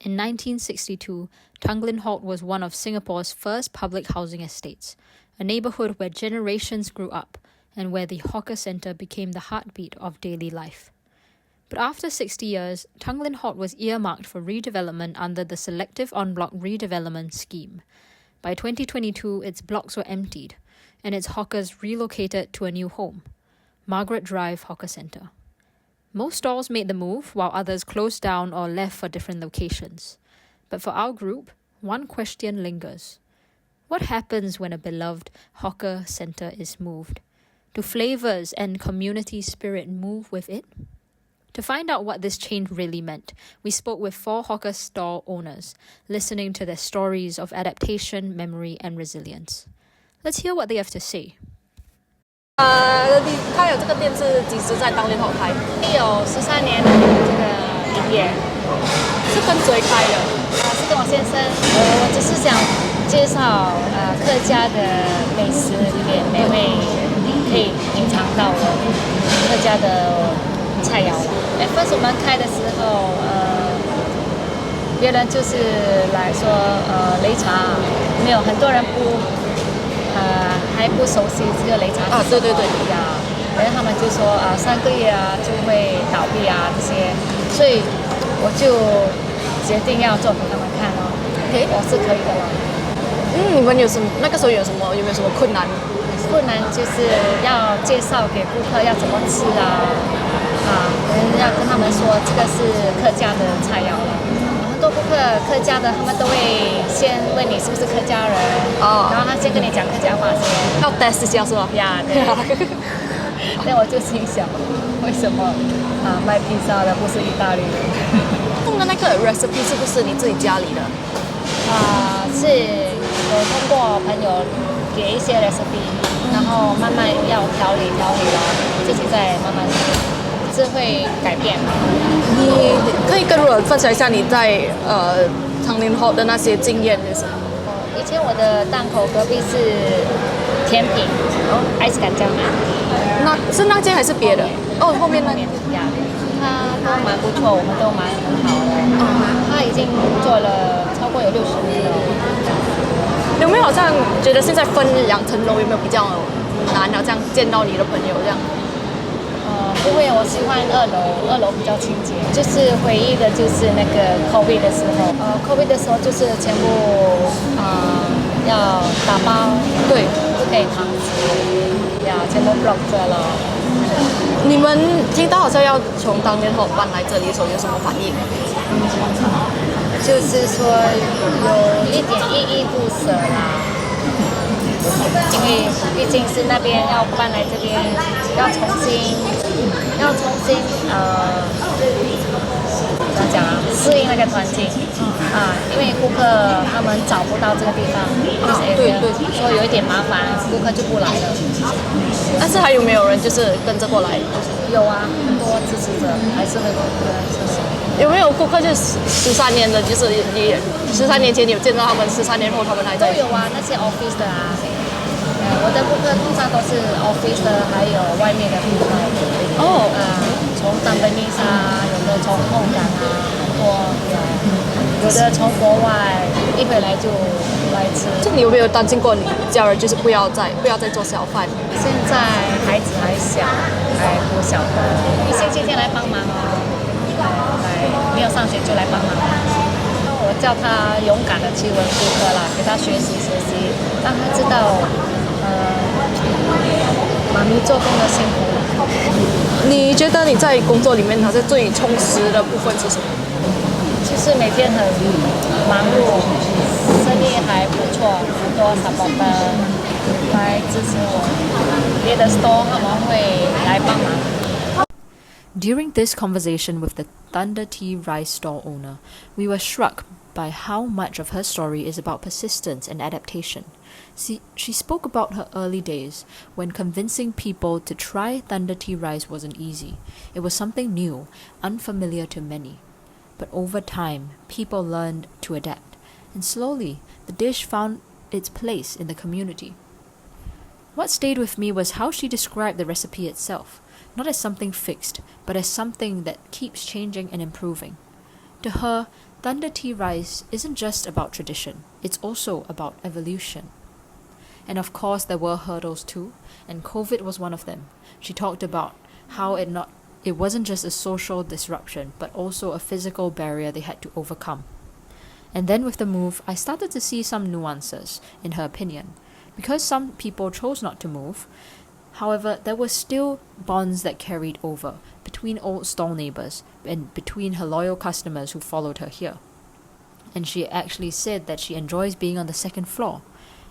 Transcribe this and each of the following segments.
In 1962, Tanglin Halt was one of Singapore's first public housing estates, a neighbourhood where generations grew up and where the hawker centre became the heartbeat of daily life. But after 60 years, Tanglin Halt was earmarked for redevelopment under the Selective En Bloc Redevelopment Scheme. By 2022, its blocks were emptied, and its hawkers relocated to a new home, Margaret Drive Hawker Centre. Most stalls made the move, while others closed down or left for different locations. But for our group, one question lingers. What happens when a beloved hawker centre is moved? Do flavours and community spirit move with it? To find out what this change really meant, we spoke with 4 hawker stall owners, listening to their stories of adaptation, memory, and resilience. Let's hear what they have to say. 你开了这个店是几时在Tanglin Halt开？有13年的这个营业，是跟谁开的？是跟我先生。我只是想介绍客家的美食给每位可以品尝到的客家的菜肴。first 我们开的时候，别人就是来说擂茶，没有很多人还不熟悉这个擂茶啊，对呀，然后他们就说3个月就会倒闭这些，所以我就决定要做给他们看我是可以的了。你们有什么那个时候有没有什么困难？困难就是要介绍给顾客要怎么吃要跟他们说这个是客家的菜肴了。很多顾客客家的，他们都会先问你是不是客家人，然后他先跟你讲客家话先，要 test 一下是吧？呀，对。那我就心想，为什么卖披萨的不是意大利人？弄的那个 recipe 是不是你自己家里的？是我通过朋友给一些 recipe，然后慢慢要调理了，自己再慢慢是会改变。你可以跟我分享一下你在Tanglin Halt的那些经验是什么？以前我的档口隔壁是甜品，IEX Group，那间还是别的？后面那间。他都蛮不错，我们都蛮很好的。他已经做了超过有60年了。有没有好像觉得现在分2层楼有没有比较难这样见到你的朋友这样？不会，我喜欢2楼比较清洁。就是回忆的就是那个 COVID 的时候，COVID 的时候就是全部要打包，对，不可以堂食，全部 block 着了。你们听到好像要从Tanglin Halt搬来这里的时候有什么反应？就是说有一点依依不舍啦，因为毕竟是那边要搬来这边，要重新怎么讲适应那个环境因为顾客他们找不到这个地方，对，所以有一点麻烦，顾客就不来了。但是还有没有人就是跟着过来？有很多支持者还是会支持。有没有顾客就是13年的，就是你13年前你有见到他们，13年后他们还在？都有那些 office 的我的顾客通常都是 office 的，还有外面的顾客。从Tampines有的从后港很多有的从国外一回来就来吃。你有没有担心过你家人就是不要再做小贩？现在孩子还小，还不晓得。星期天来帮忙来没有上学就来帮忙。我叫他勇敢的去问顾客啦，给他学习，让他知道妈咪做工的辛苦。你觉得你在工作里面好像最充实的部分是什么？就是每天很忙碌，生意还不错，很多support来支持我，别的 store 他们会来帮忙。During this conversation with the Thunder Tea Rice stall owner, we were struck by how much of her story is about persistence and adaptation. She spoke about her early days when convincing people to try Thunder Tea Rice wasn't easy. It was something new, unfamiliar to many. But over time, people learned to adapt, and slowly, the dish found its place in the community. What stayed with me was how she described the recipe itself, not as something fixed, but as something that keeps changing and improving. To her, Thunder Tea Rice isn't just about tradition, it's also about evolution. And of course there were hurdles too, and COVID was one of them. She talked about how it wasn't just a social disruption, but also a physical barrier they had to overcome. And then with the move, I started to see some nuances, in her opinion. Because some people chose not to move, however, there were still bonds that carried over between old stall neighbours and between her loyal customers who followed her here. And she actually said that she enjoys being on the second floor.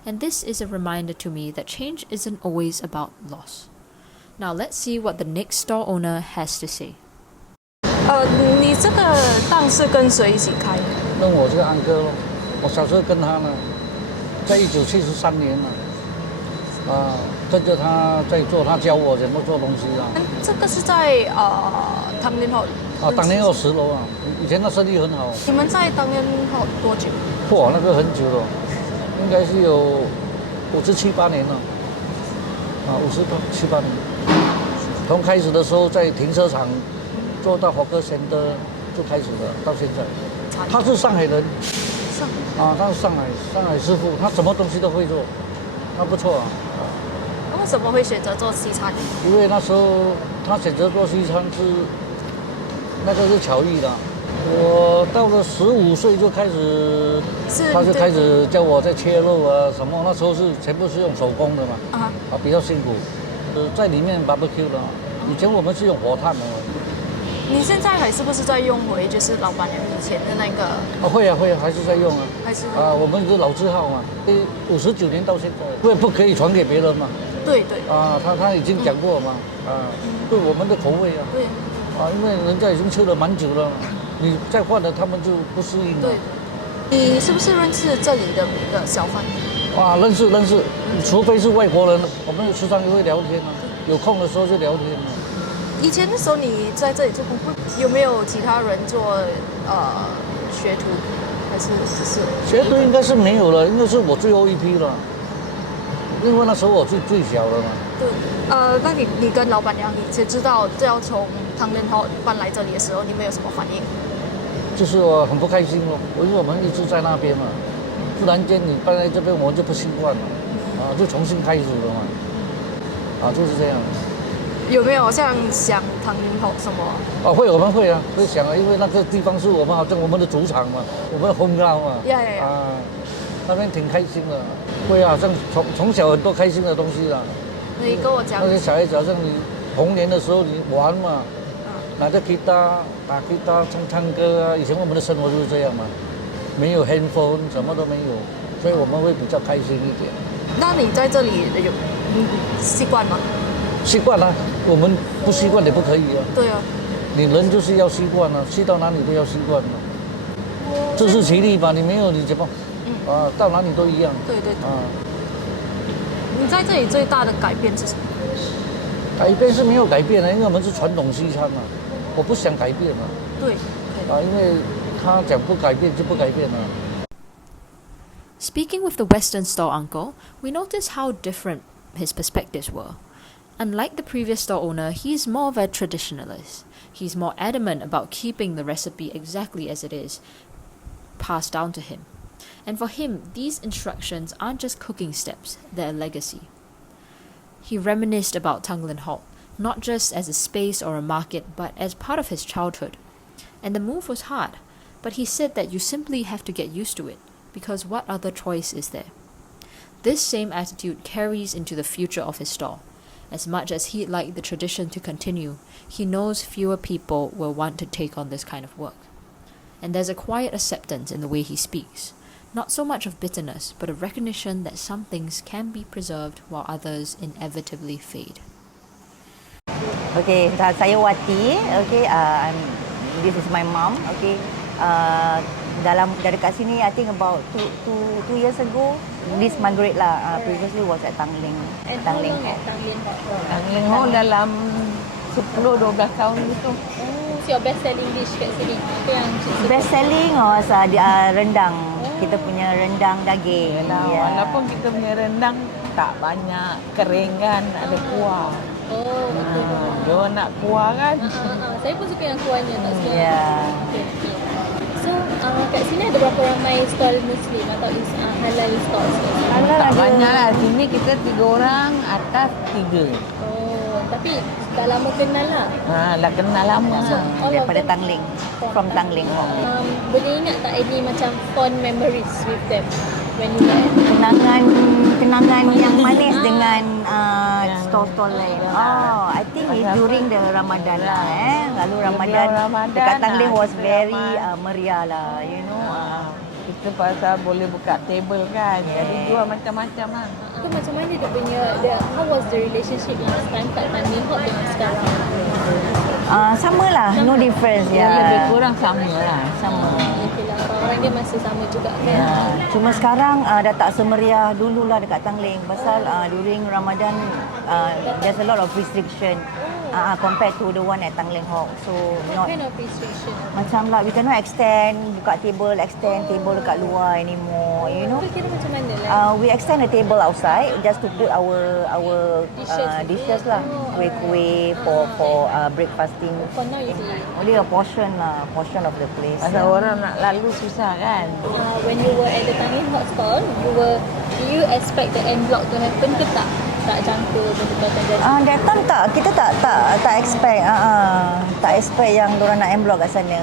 And this is a reminder to me that change isn't always about loss. Now let's see what the next store owner has to say. 你这个档是跟谁一起开的？跟我这个安哥咯，我小时候跟他呢，在1973年呢，跟着他在做，他教我怎么做东西啊。这个是在Tanglin Halt。当年有10楼啊，以前那生意很好。你们在Tanglin Halt多久？哇，那个很久了，应该是有57、8年了。57、8年。从开始的时候在停车场做到hawker center就开始了，到现在。他是上海人。他是上海师傅，他什么东西都会做，他不错啊。为什么会选择做西餐？因为那时候他选择做西餐是巧遇的。我到了15岁就开始，他就开始教我在切肉啊什么，那时候全部是用手工的嘛，比较辛苦。在里面 barbecue 的，以前我们是用火炭的。你现在还是不是在用回就是老板娘以前的那个？会啊，还是在用啊。还是我们是老字号嘛，59年到现在，因为不可以传给别人嘛。对。他已经讲过嘛，对我们的口味啊。对。因为人家已经吃了蛮久了，你再换了他们就不适应了。对。你是不是认识这里的每个小贩？认识，除非是外国人，我们时常也会聊天啊，有空的时候就聊天啊。以前的时候你在这里做工，有没有其他人做学徒，还是只是？学徒应该是没有了，应该是我最后一批了，因为那时候我最小了嘛。对，那你跟老板娘以前知道要从Tanglin Halt搬来这里的时候，你们有什么反应？就是我很不开心咯，因为我们一直在那边嘛，突然间你搬来这边，我们就不习惯了，就重新开始了嘛，就是这样。有没有像想Tanglin Halt什么？我们会啊，会想啊，因为那个地方是我们好像我们的主场嘛，我们的home ground嘛，那边挺开心的，会啊，好像从小很多开心的东西啦。你跟我讲。那些小孩子好像你童年的时候你玩嘛，拿着吉他打吉他唱歌啊，以前我们的生活就是这样嘛，没有 handphone， 什么都没有，所以我们会比较开心一点。那你在这里有习惯吗？习惯啊，我们不习惯也不可以啊。对啊。你人就是要习惯啊，去到哪里都要习惯啊。自食其力吧，你没有你怎么？到哪里都一样。对。你在这里最大的改变是什么？改变是没有改变的，因为我们是传统西餐嘛，我不想改变嘛。对。因为他讲不改变就不改变了。Speaking with the Western store uncle, we noticed how different his perspectives were. Unlike the previous store owner, he's more of a traditionalist. He's more adamant about keeping the recipe exactly as it is, passed down to him. And for him, these instructions aren't just cooking steps, they're a legacy. He reminisced about Tanglin Halt, not just as a space or a market, but as part of his childhood. And the move was hard, but he said that you simply have to get used to it, because what other choice is there? This same attitude carries into the future of his store. As much as he'd like the tradition to continue, he knows fewer people will want to take on this kind of work. And there's a quiet acceptance in the way he speaks. Not so much of bitterness, but a recognition that some things can be preserved while others inevitably fade. Okay, saya Wati. Okay, this is my mom. Okay, dari kat sini, I think about two years ago, this Margaret lah. Previously was at Tanglin Halt. Tanglin Halt dalam 10-12 tahun gitu. What's your best selling dish kat sini? Apa yang best selling was rendang. Kita punya rendang daging. Walaupun kita punya rendang tak banyak, kering kan, ada kuah. betul. Dia nak kuah kan. Saya pun suka yang kuahnya, tak suka. Ya. Okay. sini ada berapa ramai stall Muslim atau halal stall? Halal tak banyak lah. Sini kita 3 orang, atas 3. Oh, tapi dah lama kenal lah. Dah kenal lama lah. All of Daripada them Tanglin, from Tanglin Halt. boleh ingat tak any macam fond memories with them when you were Kenangan yang manis dengan stall-stall lain. Oh, I think it's during the Ramadan lah. Lalu Ramadan dekat Tanglin was very meriah lah, you know. Kita pasal boleh buka table kan. Jadi jual macam-macam lah. So macam mana dia punya how was the relationship last time kat Tanglin Halt dengan sekarang? Sama lah, no difference Ya, ya. lebih kurang sama lah. Sama. Okay lah, orang dia masih sama juga kan? Cuma sekarang dah tak semeriah dulu lah dekat Tanglin. Pasal during Ramadan there's a lot of restriction compared to the one at Tanglin Halt. So What not kind of restriction? macam lah we cannot extend table dekat luar anymore, you know. Itu kira macam mana lah? We extend the table outside just to put our dishes lah, kuih-kuih for breakfasting. For now you see. Only a portion of the place. Pasal orang nak lalu susah kan. When you were at the Tanglin Halt stall, do you expect the end block to happen ke tak? Tak jangka benda-benda jadi? That time kita tak expect tak expect yang diorang nak en bloc kat sana.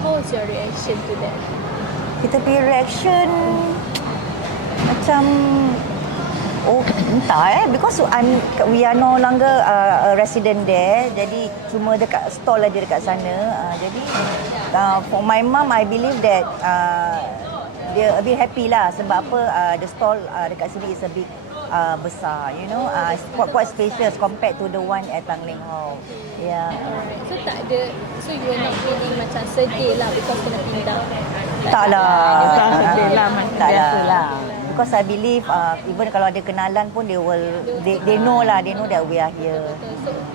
How was your reaction to that? Kita punya reaction macam entah because we are no longer a resident there, jadi cuma dekat stall aja dekat sana. Jadi for my mom, I believe that dia a bit happy lah sebab apa the stall dekat sini is a bit besar, you know, quite spacious compared to the one at Tanglin Halt. Yeah. So you were not feeling macam sedih lah because kena pindah? Tak lah. Tak sedih lah, macam biasa lah. Because I believe even kalau ada kenalan pun they know that we are here.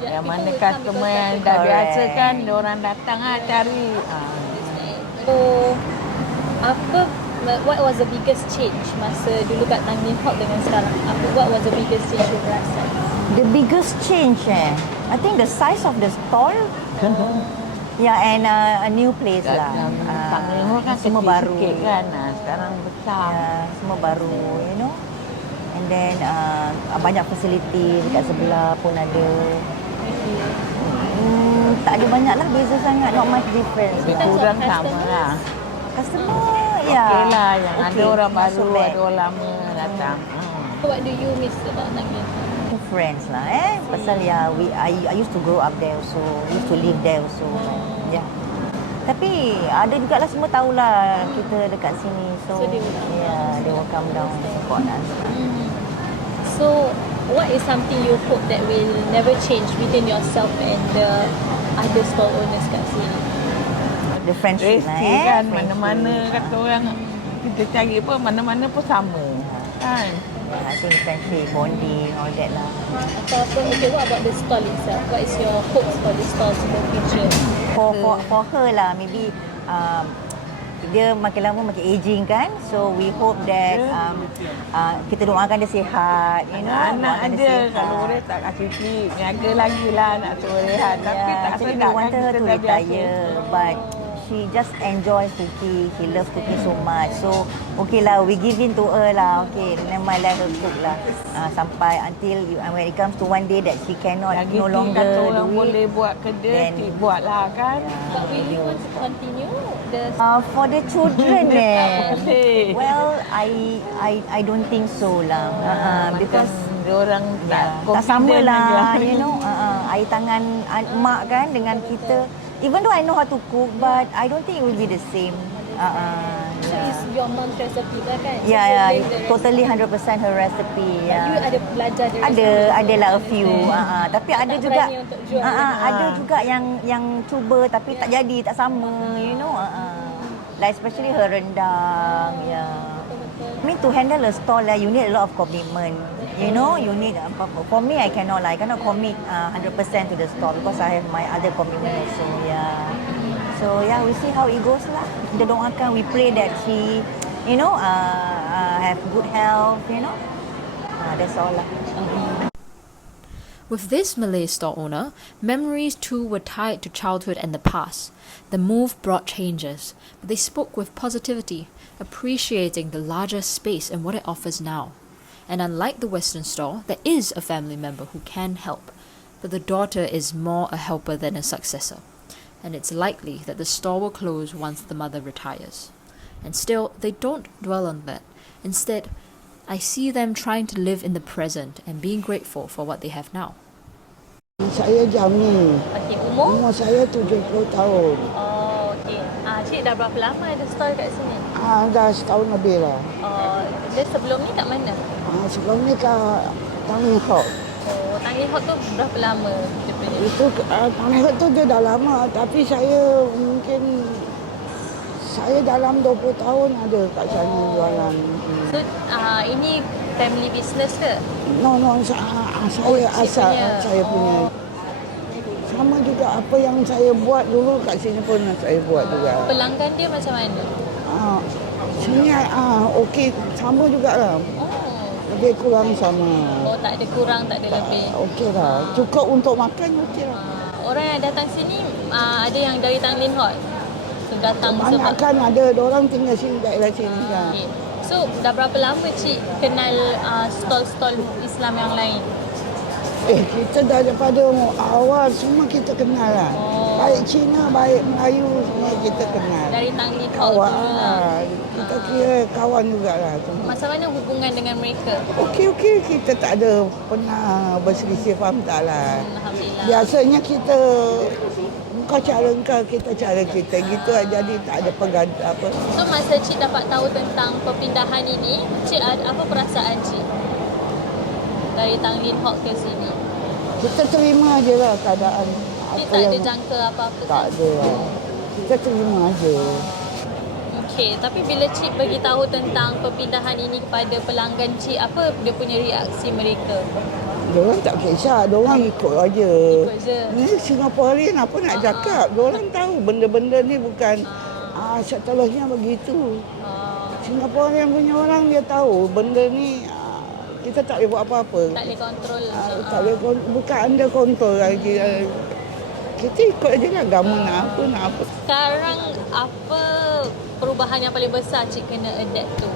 Yang mana customer yang dah biasa kan, diorang datang cari. So, what was the biggest change masa dulu kat Tanglin Halt dengan sekarang? What was the biggest change you rasa? The biggest change I think the size of the stall. Yeah, and a new place lah. Tanglin Halt kan semua kecil baru sikit kan. Sekarang besar. Semua baru, you know. And then banyak facility dekat sebelah pun ada. Tak ada banyak lah beza sangat, not much difference. Lebih kurang sama lah. Customer, ya. Okey lah, yang ada orang not so baru, bad. ada orang lama datang. What do you miss about Tanglin Halt? Friends lah pasal I used to grow up there also, used to live there also. Yeah. Tapi ada jugalah semua tahulah kita dekat sini, so they will come down and support us. So, what is something you hope that will never change between yourself and the other stall owners kat sini? The friendship lah kan, mana-mana kata orang kita cari pun mana-mana pun sama kan. I think friendship, bonding, all that lah. Okay, what about the stall itself? What is your hopes for the stall in the future? For her lah, maybe dia makin lama makin aging kan, so we hope that kita doakan dia sihat, you know. Anak ada kalau boleh tak kasih tip, niaga lagi lah nak suruh rehat, tapi tak actually we sedap wanted kan her kita to dah biasa. retire, but she just enjoys cooking. She loves cooking so much. So okay lah, we give in to her lah. Okay, never mind, let her cook lah. Sampai until when it comes to one day that she cannot Lagi no tip longer kata do orang it. boleh buat kedai, then- tip buat lah kan. But will you want to continue the For the children Boleh. well, I don't think so lah. Because diorang tak sama lah, you know. Air tangan mak kan dengan kita. Even though I know how to cook, but I don't think it will be the same. So is your mom's recipe lah kan? So Yeah, you blame the totally 100% her recipe. recipe. You ada belajar dari Ada lah a few. Tapi ada tak juga berani untuk jual. ada juga yang cuba tapi tak jadi, tak sama, you know. Like especially her rendang, I mean to handle a stall you need a lot of commitment. You know, you need for me I cannot commit 100% to the stall because I have my other commitment also. So we see how it goes lah. Kita doakan, we pray that she, you know, have good health, you know. That's all lah. With this Malay store owner, memories too were tied to childhood and the past. The move brought changes, but they spoke with positivity, appreciating the larger space and what it offers now. And unlike the Western store, there is a family member who can help, but the daughter is more a helper than a successor, and it's likely that the store will close once the mother retires. And still, they don't dwell on that. Instead, I see them trying to live in the present and being grateful for what they have now. Saya Jamil. Okey, umur? Umur saya 70 tahun. Oh, okey. Cik dah berapa lama ada store kat sini? Dah setahun lebih lah. Dia sebelum ni kat mana? Sebelum ni kat Tanglin Halt. Oh, Tanglin Halt tu berapa lama dia punya? Itu Tanglin Halt tu dia dah lama, tapi saya mungkin dalam 20 tahun ada kat sana jualan. So, ini family business ke? No, saya asal saya punya. Sama juga apa yang saya buat dulu kat sini pun saya buat juga. Pelanggan dia macam mana? Sini okey, sama jugalah. Lebih kurang sama. Oh, tak ada kurang, tak ada lebih. Okey lah. Cukup untuk makan okey lah. Orang yang datang sini ada yang dari Tanglin Halt. So, datang banyak kan ada orang tinggal sini daerah sini kan. Okay. So, dah berapa lama cik kenal stall-stall Islam yang lain? Kita daripada awal semua kita kenal lah. Baik Cina, baik Melayu, semua kita kenal. Dari Tanglin Halt kawan dulu lah. Kita kira kawan jugalah. Macam mana hubungan dengan mereka? Okey, kita tak ada pernah berselisih, faham tak lah. Alhamdulillah. Biasanya kita, kau cara kau, kita cara kita. Gitu lah, jadi tak ada apa. So, masa cik dapat tahu tentang perpindahan ini, cik ada apa perasaan cik? Dari Tanglin Halt ke sini? Kita terima je lah keadaan. Cik tak ada jangka apa-apa? Tak ada lah. Kita terima je. Okey, tapi bila cik bagi tahu tentang perpindahan ini kepada pelanggan cik, apa dia punya reaksi mereka? Diorang tak kisah, diorang ikut aja. Ikut je. Ni Singaporean apa nak cakap? Diorang tahu benda-benda ni bukan seterusnya begitu. Singaporean punya orang dia tahu benda ni kita tak boleh buat apa-apa. Tak boleh kontrol. Tak boleh, bukan under control lagi. Kita ikut aje lah, agama nak apa. Sekarang apa perubahan yang paling besar cik kena adapt tu?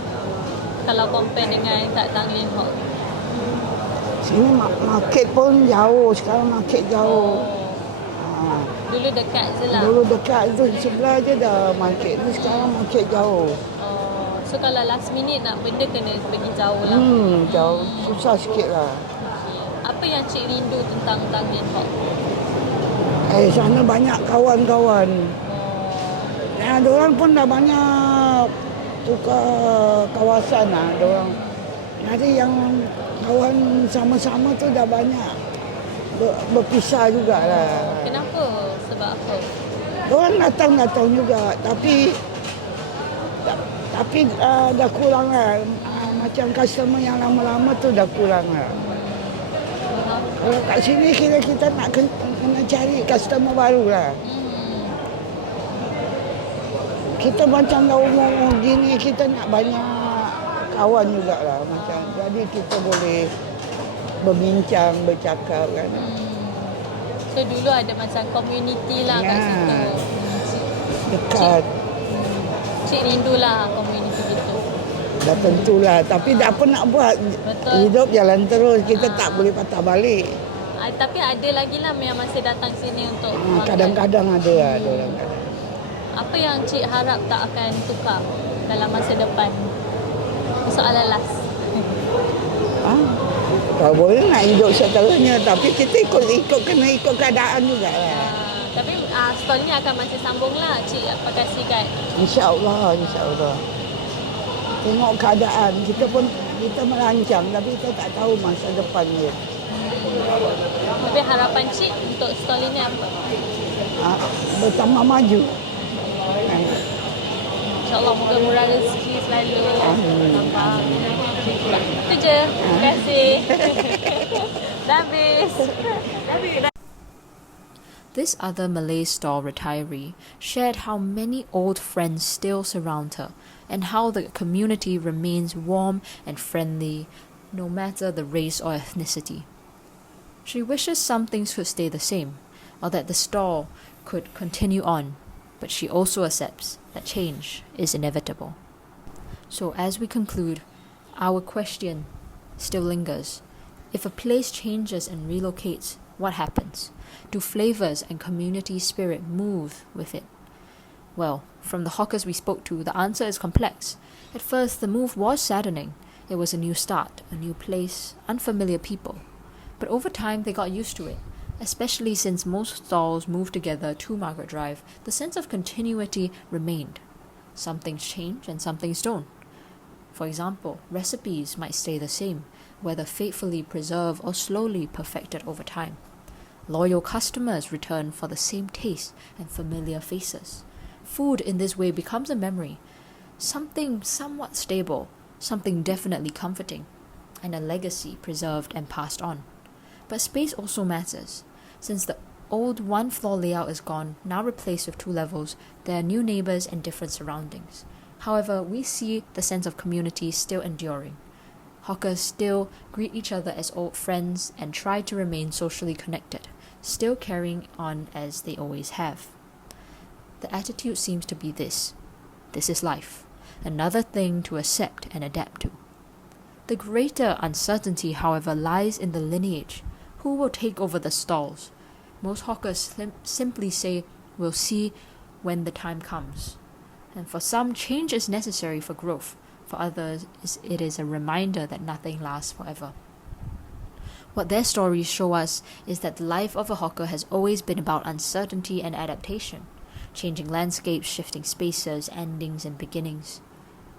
Kalau compare dengan kat Tanglin Halt. Sini market pun jauh, sekarang market jauh. Dulu dekat je lah. Dulu dekat tu sebelah je dah market ni, sekarang market jauh. So kalau last minute nak benda kena pergi jauh lah. Jauh, susah sikit lah. Apa yang cik rindu tentang Tanglin Halt? Sana banyak kawan-kawan. Diorang pun dah banyak tukar kawasan lah. Diorang. Jadi yang kawan sama-sama tu dah banyak berpisah jugalah. Kenapa? Sebab apa? Diorang datang juga, tapi dah kurang lah. Macam customer yang lama-lama tu dah kurang lah. Kalau kat sini kita nak kena cari customer baru lah. Kita macam dah umur gini, kita nak banyak kawan jugalah. Macam, jadi kita boleh berbincang, bercakap kan. So dulu ada macam community lah kat situ. Dekat. Cik rindulah community gitu. Dah tentulah, tapi dah apa nak buat. Betul. Hidup jalan terus, kita tak boleh patah balik. Tapi ada lagi lah yang masih datang sini untuk kadang-kadang ada lah. Apa yang cik harap tak akan tukar dalam masa depan? Soalan last. Kalau boleh nak hidup seterusnya, tapi kita kena ikut keadaan juga lah. Tapi stall ni akan masih sambung lah cik pakai sikat. InsyaAllah. Tengok keadaan. Kita merancang, tapi kita tak tahu masa depan dia. Tapi harapan cik untuk stall ini apa? Bertambah maju. InsyaAllah moga murah rezeki selalu. Nampak. Itu je. Terima kasih. Dah habis. This other Malay store retiree shared how many old friends still surround her and how the community remains warm and friendly no matter the race or ethnicity. She wishes some things could stay the same, or that the stall could continue on, but she also accepts that change is inevitable. So as we conclude, our question still lingers. If a place changes and relocates, what happens? Do flavors and community spirit move with it? Well, from the hawkers we spoke to, the answer is complex. At first, the move was saddening. It was a new start, a new place, unfamiliar people. But over time, they got used to it. Especially since most stalls moved together to Margaret Drive, the sense of continuity remained. Some things change and some things don't. For example, recipes might stay the same, whether faithfully preserved or slowly perfected over time. Loyal customers return for the same taste and familiar faces. Food in this way becomes a memory, something somewhat stable, something definitely comforting, and a legacy preserved and passed on. But space also matters. Since the old one-floor layout is gone, now replaced with 2 levels, there are new neighbors and different surroundings. However, we see the sense of community still enduring. Hawkers still greet each other as old friends and try to remain socially connected, still carrying on as they always have. The attitude seems to be this. This is life, another thing to accept and adapt to. The greater uncertainty, however, lies in the lineage. Who will take over the stalls? Most hawkers simply say, "We'll see when the time comes." And for some, change is necessary for growth. For others, it is a reminder that nothing lasts forever. What their stories show us is that the life of a hawker has always been about uncertainty and adaptation, changing landscapes, shifting spaces, endings and beginnings.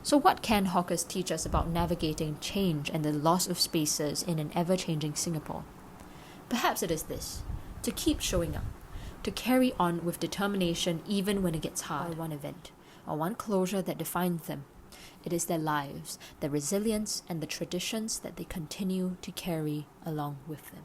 So what can hawkers teach us about navigating change and the loss of spaces in an ever-changing Singapore? Perhaps it is this: to keep showing up, to carry on with determination even when it gets hard. One event, or one closure that defines them. It is their lives, their resilience, and the traditions that they continue to carry along with them.